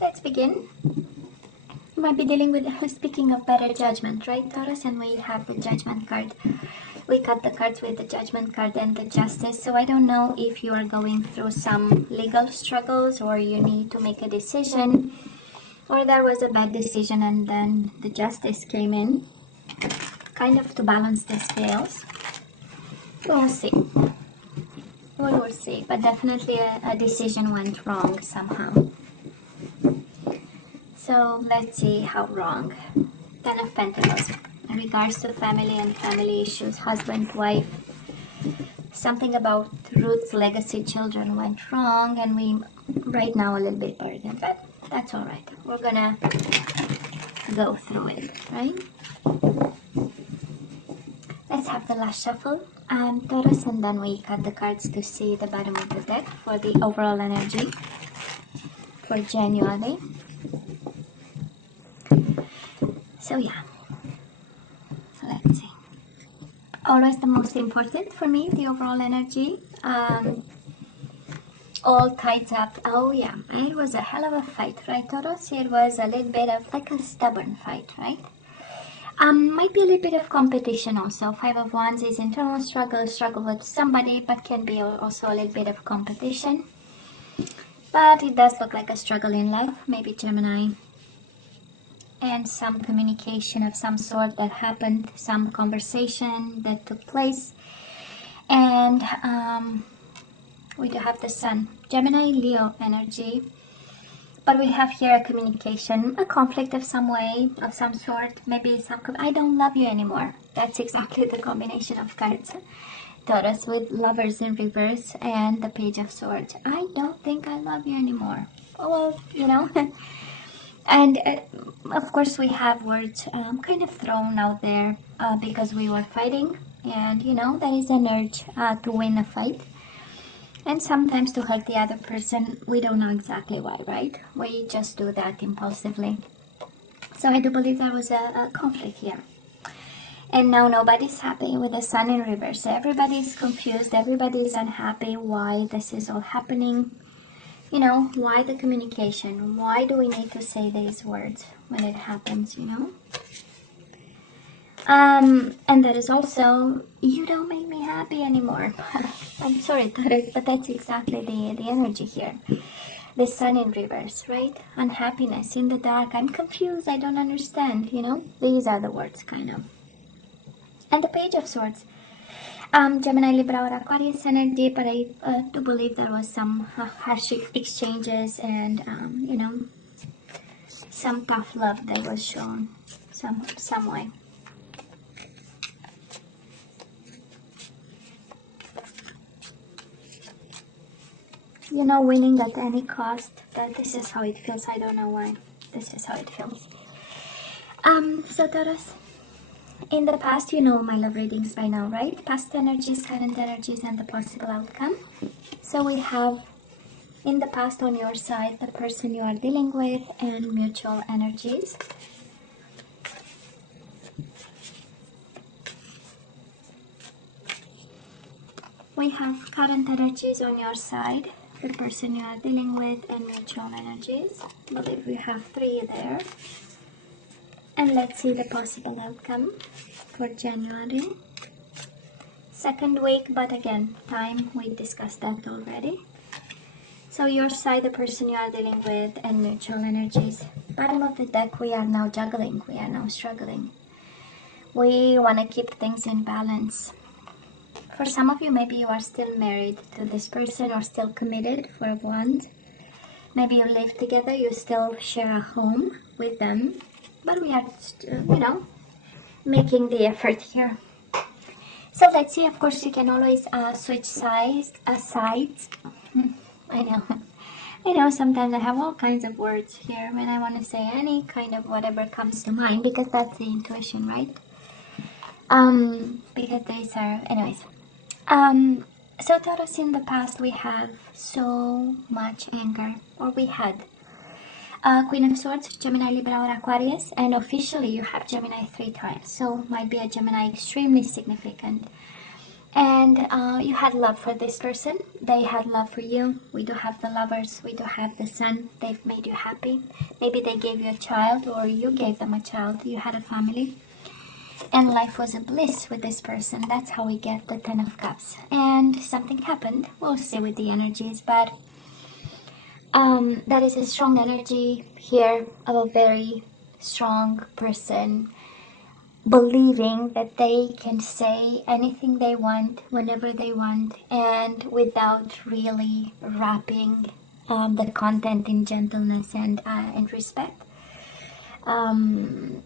Let's begin. You might be dealing with, speaking of better judgment, right, Taurus? And we have the judgment card. We cut the cards with the judgment card and the justice. So I don't know if you are going through some legal struggles, or you need to make a decision, or there was a bad decision and then the justice came in, kind of to balance the scales. We'll see. We will see. But definitely a decision went wrong somehow. So let's see how wrong. Ten of Pentacles. In regards to family and family issues, husband, wife, something about roots, legacy, children went wrong, and we right now a little bit burdened, but that's all right. We're gonna go through it, right? Let's have the last shuffle, Taurus, and then we cut the cards to see the bottom of the deck for the overall energy for January. So yeah, let's see. Always the most important for me, the overall energy. All tied up. Oh yeah, it was a hell of a fight, right, Taurus? It was a little bit of like a stubborn fight, right? Might be a little bit of competition also. Five of Wands is internal struggle with somebody, but can be also a little bit of competition. But it does look like a struggle in life, maybe Gemini. And some communication of some sort that happened, some conversation that took place. And we do have the Sun, Gemini, Leo energy. But we have here a communication, a conflict of some way, of some sort. Maybe some, I don't love you anymore. That's exactly the combination of cards. Taurus with Lovers in reverse and the Page of Swords. I don't think I love you anymore. Well, you know. And of course we have words kind of thrown out there because we were fighting. And you know, there is an urge to win a fight. And sometimes to hurt the other person, we don't know exactly why, right? We just do that impulsively. So I do believe there was a conflict here. And now nobody's happy with the Sun in reverse. Everybody's confused, everybody's unhappy why this is all happening. You know, why the communication? Why do we need to say these words when it happens, you know? And there is also, you don't make me happy anymore. I'm sorry, Taurus, but that's exactly the energy here. The Sun in reverse, right? Unhappiness, in the dark, I'm confused, I don't understand, you know? These are the words, kind of. And the Page of Swords. Gemini, Libra, or Aquarius energy, but I do believe there was some harsh exchanges and, you know, some tough love that was shown some way. You know, winning at any cost. That this is how it feels. I don't know why. This is how it feels. So Taurus, in the past, you know my love readings by now, right? Past energies, current energies, and the possible outcome. So we have in the past on your side the person you are dealing with and mutual energies. We have current energies on your side, the person you are dealing with, and mutual energies. I believe we have 3 there. And let's see the possible outcome for January. Second week, but again, time, we discussed that already. So your side, the person you are dealing with, and mutual energies. Bottom of the deck, we are now juggling, we are now struggling. We want to keep things in balance. For some of you, maybe you are still married to this person or still committed for a bond. Maybe you live together, you still share a home with them. But we are, you know, making the effort here. So let's see, of course, you can always switch sides. I know, sometimes I have all kinds of words here when I want to say any kind of whatever comes to mind, because that's the intuition, right? Because these are, anyways. So Taurus, in the past we have so much anger, or we had. Queen of Swords, Gemini, Libra, or Aquarius, and officially you have Gemini 3 times, so might be a Gemini extremely significant. And you had love for this person. They had love for you. We do have the Lovers. We do have the Sun. They've made you happy. Maybe they gave you a child, or you gave them a child. You had a family. And life was a bliss with this person. That's how we get the Ten of Cups. And something happened. We'll see with the energies. But that is a strong energy here of a very strong person believing that they can say anything they want whenever they want, and without really wrapping the content in gentleness and respect. I'm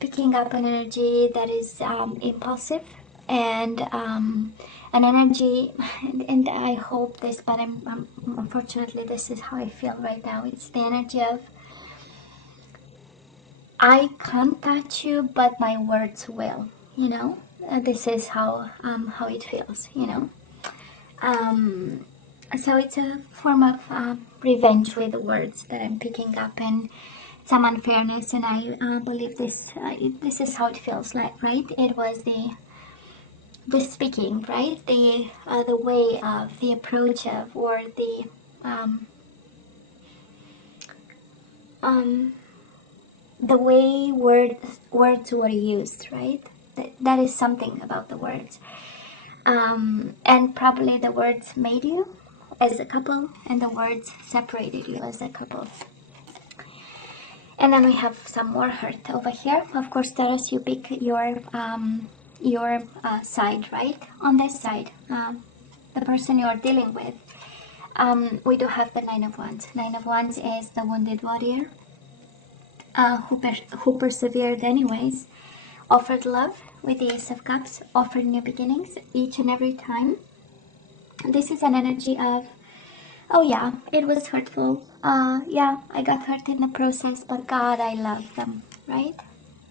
picking up an energy that is impulsive, and an energy, and I hope this, but I'm unfortunately this is how I feel right now. It's the energy of, I can't touch you, but my words will. You know, this is how it feels. You know, so it's a form of revenge with words that I'm picking up, and some unfairness. And I believe this. This is how it feels like, right? It was the speaking, right? The way of the approach of, or the um, the way words were used, right? That is something about the words. And probably the words made you as a couple, and the words separated you as a couple. And then we have some more hurt over here. Of course, Taurus, you pick your side, right? On this side, the person you are dealing with. We do have the Nine of Wands. Nine of Wands is the wounded warrior, who persevered anyways, offered love with the Ace of Cups, offered new beginnings each and every time. This is an energy of, oh yeah, it was hurtful. Yeah, I got hurt in the process, but God, I love them, right?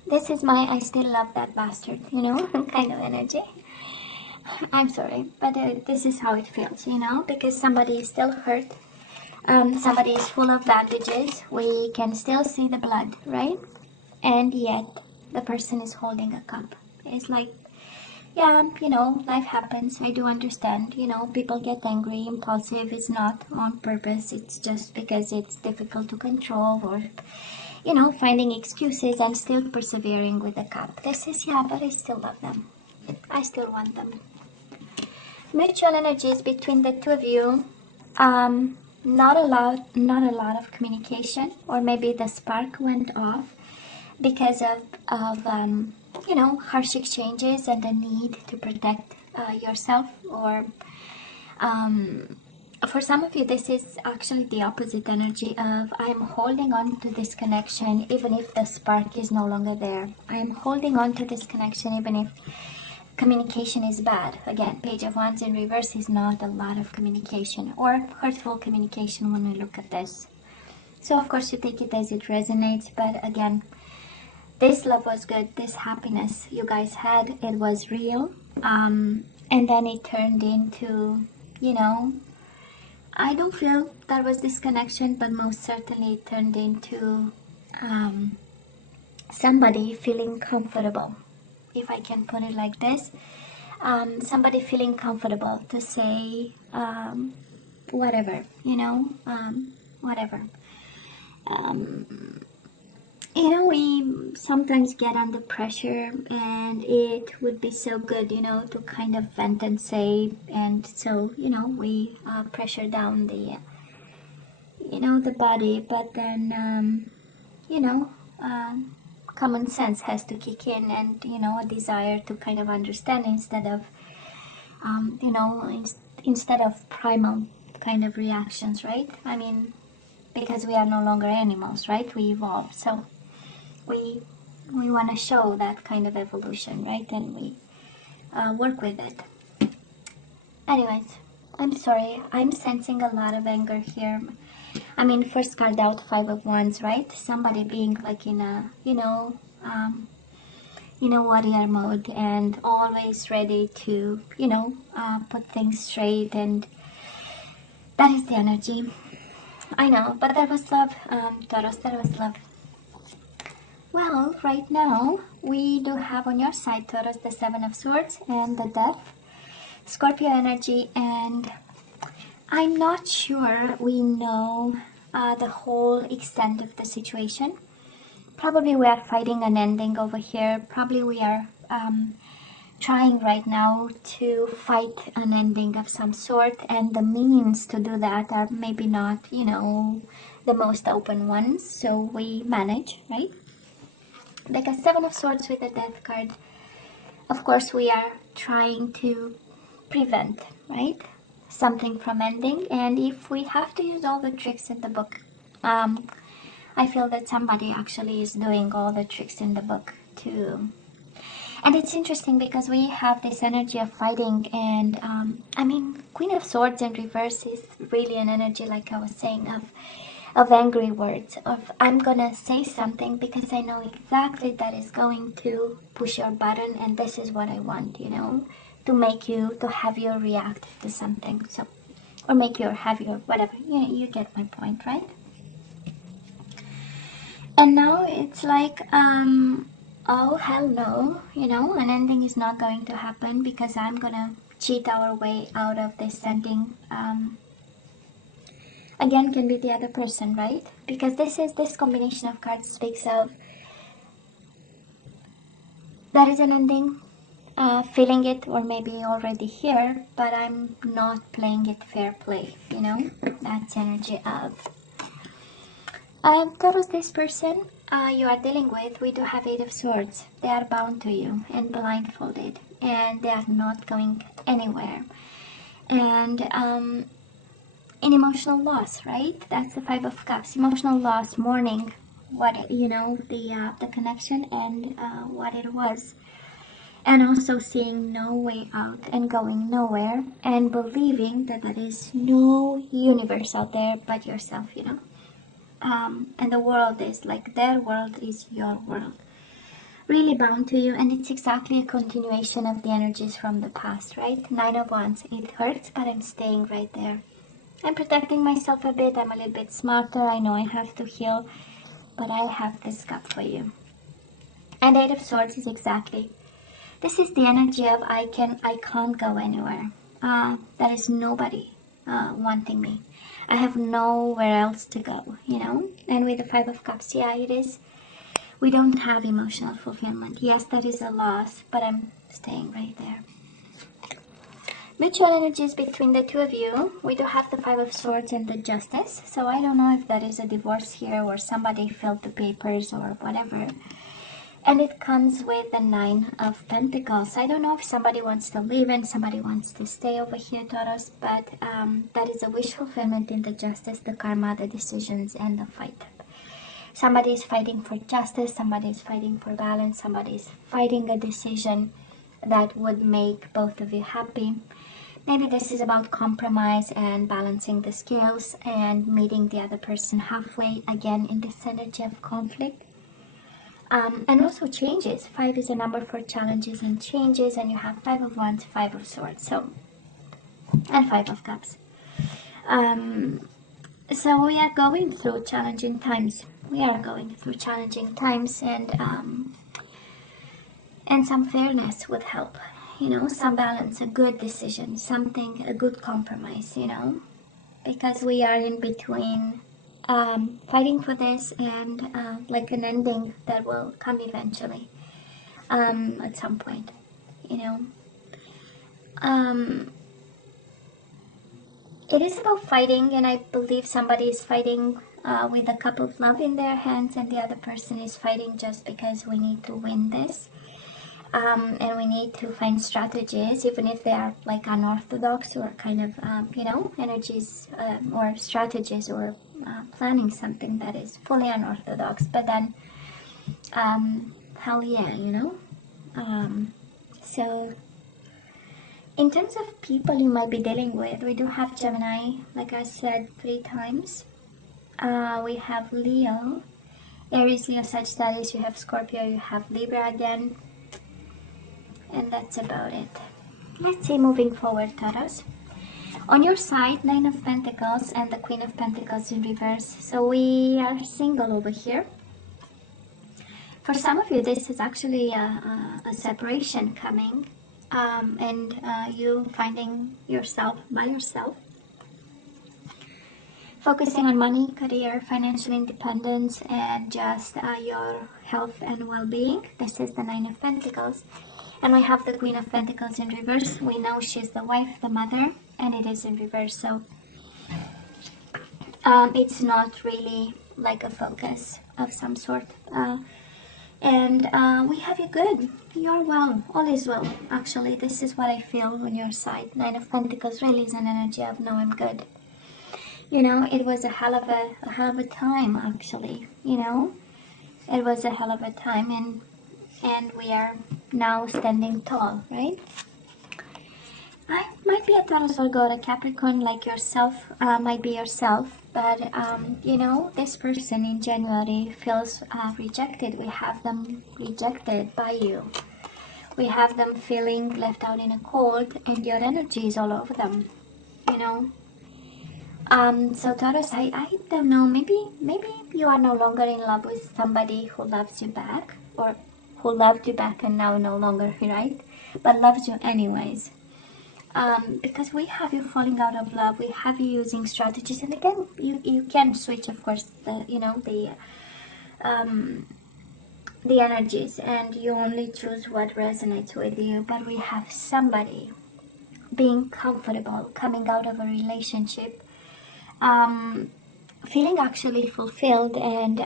This is my I still love that bastard, you know, kind of energy. I'm sorry, but this is how it feels, you know, because somebody is still hurt. Somebody is full of bandages. We can still see the blood, right? And yet the person is holding a cup. It's like, yeah, you know, life happens. I do understand. You know, people get angry, impulsive. It's not on purpose. It's just because it's difficult to control, or, you know, finding excuses and still persevering with the cup. This is, yeah, but I still love them. I still want them. Mutual energies between the two of you. Not a lot of communication, or maybe the spark went off because of you know, harsh exchanges and the need to protect yourself. Or for some of you, this is actually the opposite energy of, I am holding on to this connection even if the spark is no longer there. I am holding on to this connection even if communication is bad. Again, Page of Wands in reverse is not a lot of communication, or hurtful communication when we look at this. So of course you take it as it resonates, but again, this love was good. This happiness you guys had, it was real. And then it turned into, you know, I don't feel there was disconnection, but most certainly it turned into somebody feeling comfortable, if I can put it like this. Somebody feeling comfortable to say whatever, you know, whatever. You know, we sometimes get under pressure, and it would be so good, you know, to kind of vent and say, and so, you know, we pressure down the, you know, the body, but then, you know, common sense has to kick in, and, you know, a desire to kind of understand instead of, you know, instead of primal kind of reactions, right? I mean, because we are no longer animals, right? We evolve, so we want to show that kind of evolution, right? And we work with it. Anyways, I'm sorry, I'm sensing a lot of anger here. I mean, first card out, Five of Wands, right? Somebody being like in a, you know, warrior mode, and always ready to, you know, put things straight, and that is the energy. I know, but there was love, Taurus, there was love. Well, right now we do have on your side, Taurus, the Seven of Swords and the Death, Scorpio energy, and I'm not sure we know the whole extent of the situation. Probably we are fighting an ending over here. Probably we are trying right now to fight an ending of some sort, and the means to do that are maybe not, the most open ones. So we manage, right? Because Seven of Swords with the Death card, of course, we are trying to prevent, right? Something from ending. And if we have to use all the tricks in the book, I feel that somebody actually is doing all the tricks in the book too. And it's interesting because we have this energy of fighting, and I mean, Queen of Swords in reverse is really an energy, like I was saying, of angry words, of I'm gonna say something because I know exactly that is going to push your button, and this is what I want, to make you, to have you react to something, so, or make you, or have you, whatever, you get my point, right? And now it's like, oh hell no, an ending is not going to happen because I'm gonna cheat our way out of this ending. Again, can be the other person, right? Because this combination of cards speaks of there is an ending, feeling it, or maybe already here, but I'm not playing it fair play, that's energy of Taurus, this person you are dealing with, we do have Eight of Swords. They are bound to you and blindfolded, and they are not going anywhere. And in emotional loss, right? That's the Five of Cups. Emotional loss, mourning, what the connection and what it was, and also seeing no way out and going nowhere, and believing that there is no universe out there but yourself, and the world is like their world is your world, really bound to you. And it's exactly a continuation of the energies from the past, right? Nine of Wands, it hurts, but I'm staying right there. I'm protecting myself a bit, I'm a little bit smarter, I know I have to heal, but I have this cup for you. And Eight of Swords is exactly, this is the energy of I can't go anywhere. There is nobody wanting me. I have nowhere else to go, And with the Five of Cups, yeah, it is. We don't have emotional fulfillment. Yes, that is a loss, but I'm staying right there. Mutual energies between the two of you. We do have the Five of Swords and the Justice. So I don't know if that is a divorce here or somebody filled the papers or whatever. And it comes with the Nine of Pentacles. I don't know if somebody wants to leave and somebody wants to stay over here, Taurus, but that is a wish fulfillment in the Justice, the Karma, the decisions, and the fight. Somebody is fighting for justice, somebody is fighting for balance, somebody is fighting a decision that would make both of you happy. Maybe this is about compromise and balancing the scales and meeting the other person halfway, again in this energy of conflict. And also changes. 5 is a number for challenges and changes, and you have 5 of Wands, 5 of Swords, so, and 5 of Cups. So we are going through challenging times. We are going through challenging times, and some fairness would help. Some balance, a good decision, something, a good compromise. Because we are in between. Fighting for this and like an ending that will come eventually at some point, it is about fighting, and I believe somebody is fighting with a cup of love in their hands, and the other person is fighting just because we need to win this, and we need to find strategies, even if they are like unorthodox or kind of energies or strategies, or planning something that is fully unorthodox, but then hell yeah, so in terms of people you might be dealing with, we do have Gemini, like I said 3 times. We have Leo, Aries, Leo, Sagittarius, you have Scorpio, you have Libra again, and that's about it. Let's see, moving forward, Taurus. On your side, 9 of Pentacles and the Queen of Pentacles in reverse. So we are single over here. For some of you, this is actually a separation coming, and you finding yourself by yourself, focusing on money, career, financial independence, and just your health and well-being. This is the Nine of Pentacles. And we have the Queen of Pentacles in reverse. We know she's the wife, the mother, and it is in reverse. So it's not really like a focus of some sort. And we have you good. You're well. All is well. Actually, this is what I feel on your side. Nine of Pentacles really is an energy of no, I'm good. You know, it was a hell of a time, actually. You know, it was a hell of a time, and we are now standing tall, right? I might be a Taurus or a Capricorn like yourself, might be yourself, but you know, this person in January feels rejected. We have them rejected by you. We have them feeling left out in a cold, and your energy is all over them, you know. So Taurus, I don't know, maybe you are no longer in love with somebody who loves you back, or who loved you back and now no longer, right? But loves you anyways. Because we have you falling out of love, we have you using strategies, and again, you can switch, of course, the energies, and you only choose what resonates with you. But we have somebody being comfortable, coming out of a relationship, feeling actually fulfilled, and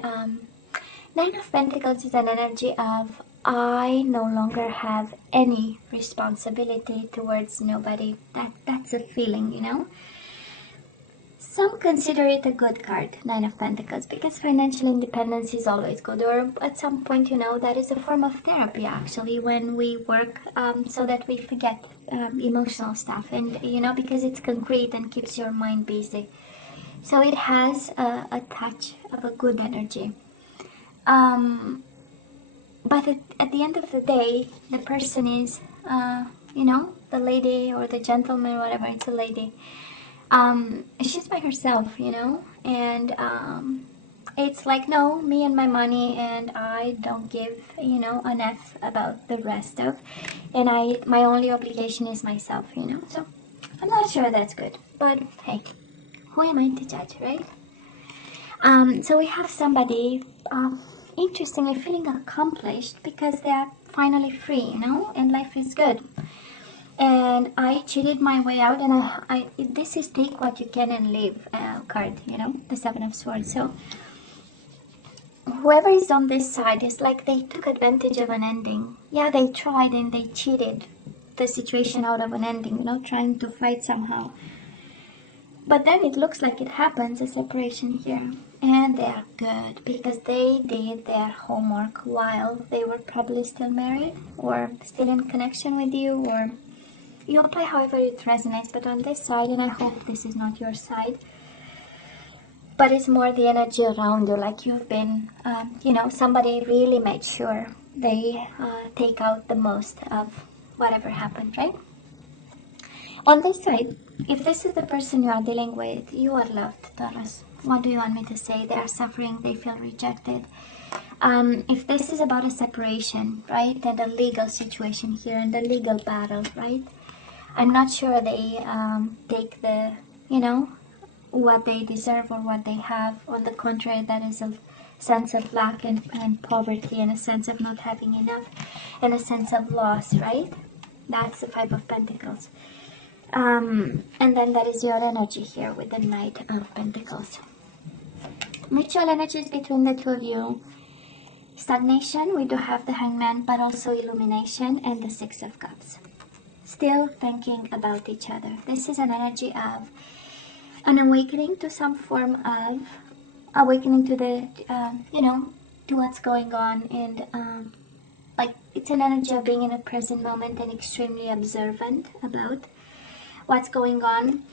Nine of Pentacles is an energy of I no longer have any responsibility towards nobody. That's a feeling, you know. Some consider it a good card, Nine of Pentacles, because financial independence is always good. Or at some point, you know, that is a form of therapy, actually, when we work so that we forget emotional stuff. And, you know, because it's concrete and keeps your mind busy. So it has a touch of a good energy. But at the end of the day, the person is, you know, the lady or the gentleman, whatever, it's a lady. She's by herself, you know, and it's like, no, me and my money, and I don't give, you know, an F about the rest of, and my only obligation is myself, you know. So I'm not sure that's good, but hey, who am I to judge, right? So we have somebody interestingly feeling accomplished because they are finally free, you know, and life is good. And I cheated my way out, and I this is take what you can and leave card, you know, the Seven of Swords. So whoever is on this side is like they took advantage of an ending. Yeah, they tried and they cheated the situation out of an ending, you know, trying to fight somehow. But then it looks like it happens, a separation here. And they are good because they did their homework while they were probably still married or still in connection with you, or you apply however it resonates. But on this side, and I hope this is not your side, but it's more the energy around you, like you've been, you know, somebody really made sure they take out the most of whatever happened, right? On this side, if this is the person you are dealing with, you are loved, Taurus. What do you want me to say? They are suffering, they feel rejected. If this is about a separation, right, and a legal situation here, and the legal battle, right, I'm not sure they take the, you know, what they deserve or what they have. On the contrary, that is a sense of lack and poverty, and a sense of not having enough, and a sense of loss, right? That's the Five of Pentacles. And then that is your energy here with the Knight of Pentacles. Mutual energies between the two of you. Stagnation, we do have the Hangman, but also illumination and the Six of Cups. Still thinking about each other. This is an energy of an awakening to some form of awakening to the, you know, to what's going on, and like it's an energy of being in a present moment and extremely observant about what's going on.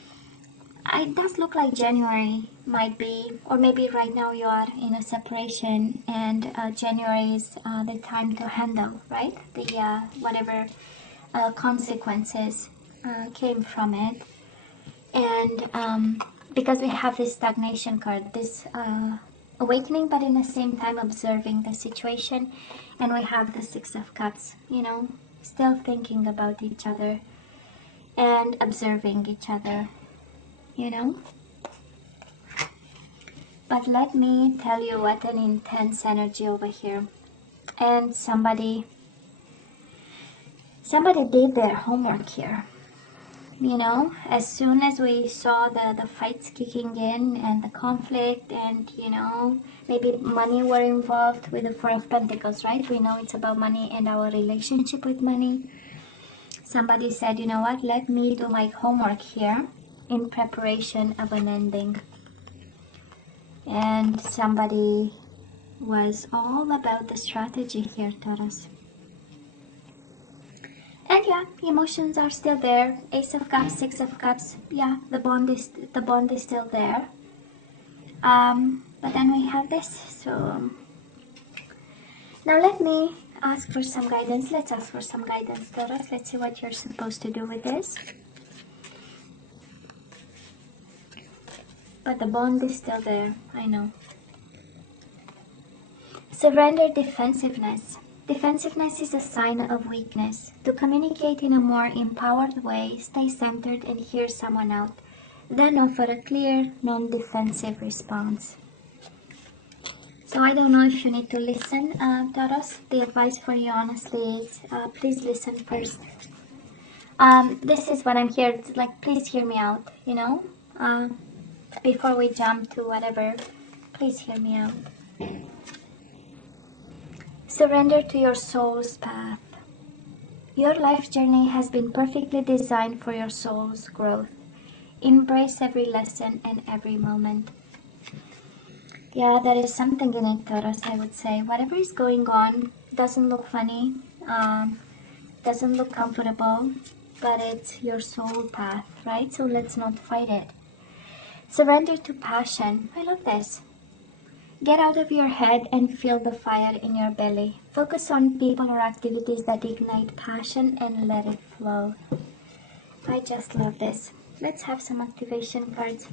It does look like January might be, or maybe right now you are in a separation, and January is the time to handle, right? The whatever consequences came from it. And because we have this stagnation card, this awakening, but in the same time observing the situation. And we have the Six of Cups, you know, still thinking about each other and observing each other, you know. But let me tell you what an intense energy over here. And somebody did their homework here. You know, as soon as we saw the fights kicking in and the conflict, and you know, maybe money were involved with the Four of Pentacles, right? We know it's about money and our relationship with money. Somebody said, you know what, let me do my homework here in preparation of an ending. And somebody was all about the strategy here, Taurus. And yeah, emotions are still there. Ace of Cups, Six of Cups. Yeah, the bond is still there. But then we have this. So now let me ask for some guidance. Let's ask for some guidance, Taurus. Let's see what you're supposed to do with this. But the bond is still there. I know. Surrender defensiveness. Defensiveness is a sign of weakness. To communicate in a more empowered way, stay centered and hear someone out. Then offer a clear, non-defensive response. So I don't know if you need to listen, Taurus. The advice for you honestly is please listen first. This is what I'm here, like, please hear me out, you know. Before we jump to whatever, please hear me out. Surrender to your soul's path. Your life journey has been perfectly designed for your soul's growth. Embrace every lesson and every moment. Yeah, there is something in it, Taurus, I would say. Whatever is going on doesn't look funny, doesn't look comfortable, but it's your soul path, right? So let's not fight it. Surrender to passion. I love this. Get out of your head and feel the fire in your belly. Focus on people or activities that ignite passion and let it flow. I just love this. Let's have some activation cards.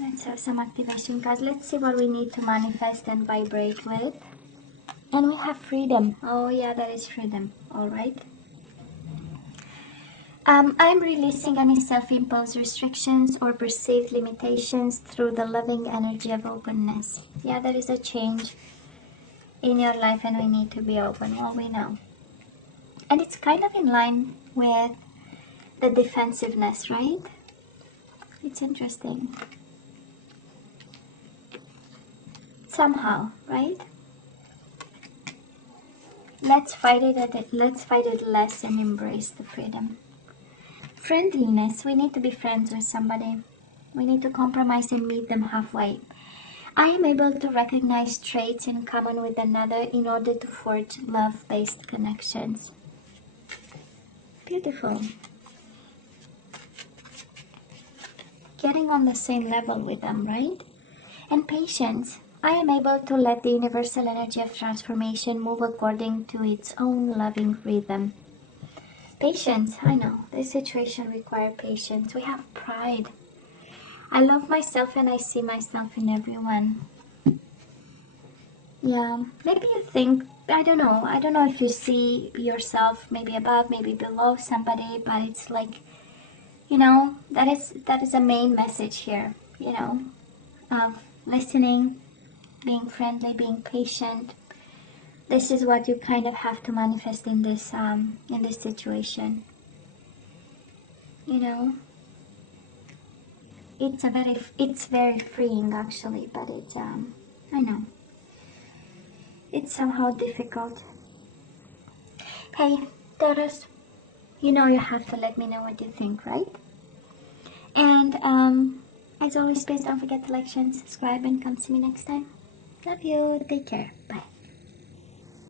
Let's have some activation cards. Let's see what we need to manifest and vibrate with. And we have freedom. Oh yeah, that is freedom. All right. I'm releasing any self-imposed restrictions or perceived limitations through the loving energy of openness. Yeah, there is a change in your life and we need to be open. Well, we know. And it's kind of in line with the defensiveness, right? It's interesting. Somehow, right? Let's fight it less and embrace the freedom. Friendliness. We need to be friends with somebody. We need to compromise and meet them halfway. I am able to recognize traits in common with another in order to forge love-based connections. Beautiful. Getting on the same level with them, right? And patience. I am able to let the universal energy of transformation move according to its own loving rhythm. Patience, I know, this situation requires patience. We have pride. I love myself and I see myself in everyone. Yeah, maybe you think, I don't know if you see yourself maybe above, maybe below somebody, but it's like, you know, that is a main message here, you know, of listening, being friendly, being patient. This is what you kind of have to manifest in this situation. You know, it's very freeing actually, but it's I know it's somehow difficult. Hey, Taurus, you know you have to let me know what you think, right? And as always, please don't forget to like, share, and subscribe, and come see me next time. Love you. Take care. Bye.